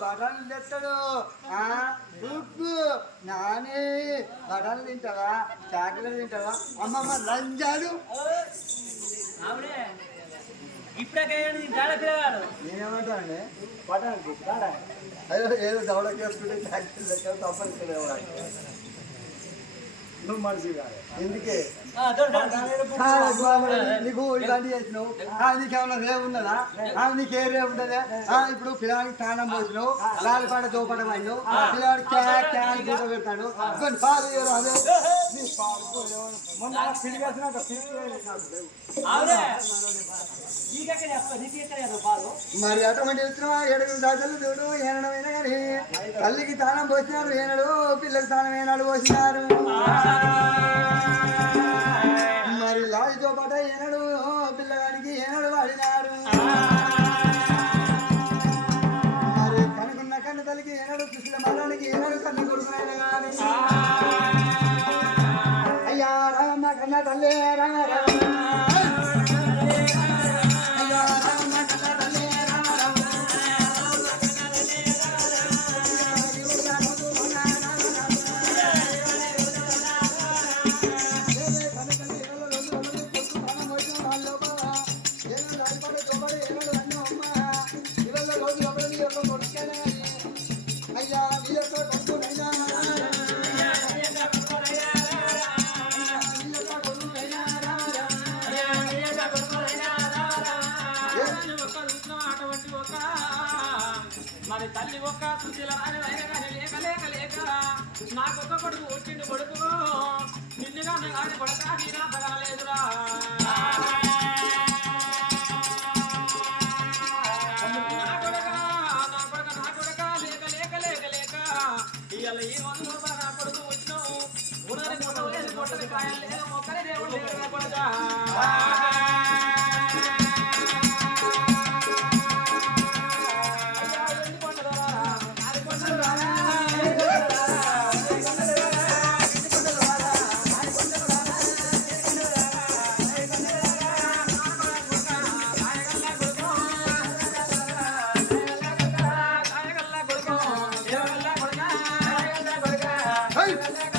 బటన్లు తెస్తాడు నానే బటన్లు తింటావా చాక్లెట్ తింటావా అమ్మమ్మ లంజాడు నేనేమంటానండి బటన్ అయ్యో ఏదో దవడకేసుకుంటే చాక్లెట్ లెక్క తప్పనిసరి నువ్వు మనిషి కాదు ఎందుకే నీకు ఇలాంటి చేసినావు నీకేమన్నా రేపు ఉన్నదా నీకే రేపు ఉన్నదా ఇప్పుడు పిల్లవాడికి స్నానం పోసినావు లాలిపాట దోపాట పడినావు పిల్లవాడికి క్యాన్ పూట పెడతాడు పాలు అదే మొన్న పిలిగేసినాక మరి అటువంటి వచ్చినా 7 దశలు చూడు ఏనడమైనా కానీ తల్లికి తానం పోసినారు ఏనాడు పిల్లకి తానం ఏనాడు పోసినారు మరి లాజితో పాట ఏనాడు పిల్లగాడికి ఏనాడు వాడినారు మరి కనుకున్న కన్ను తల్లికి ఏనాడు కృష్ణ మరణానికి ఏనాడు కన్ను కొడుకునైనా కానీ అయ్యా రామ కన్న తల్లి రామ మరి తల్లి ఒక్క సుశీల అని కానీ లేక లేక లేక నాకొక్క కొడుకు వచ్చిండు కొడుకు నిన్నుగా కానీ కొడక నీ నా తగలేదురా నా కొడక లేక లేక లేక లేక ఇవాళ ఈ రోజు నా కొడుకు వచ్చినావు ఉన్నది కొట్టవు లేదు కొట్టది కాయలు లేదు ఒక్కరే దేవుడు లేదు కొడక Hey!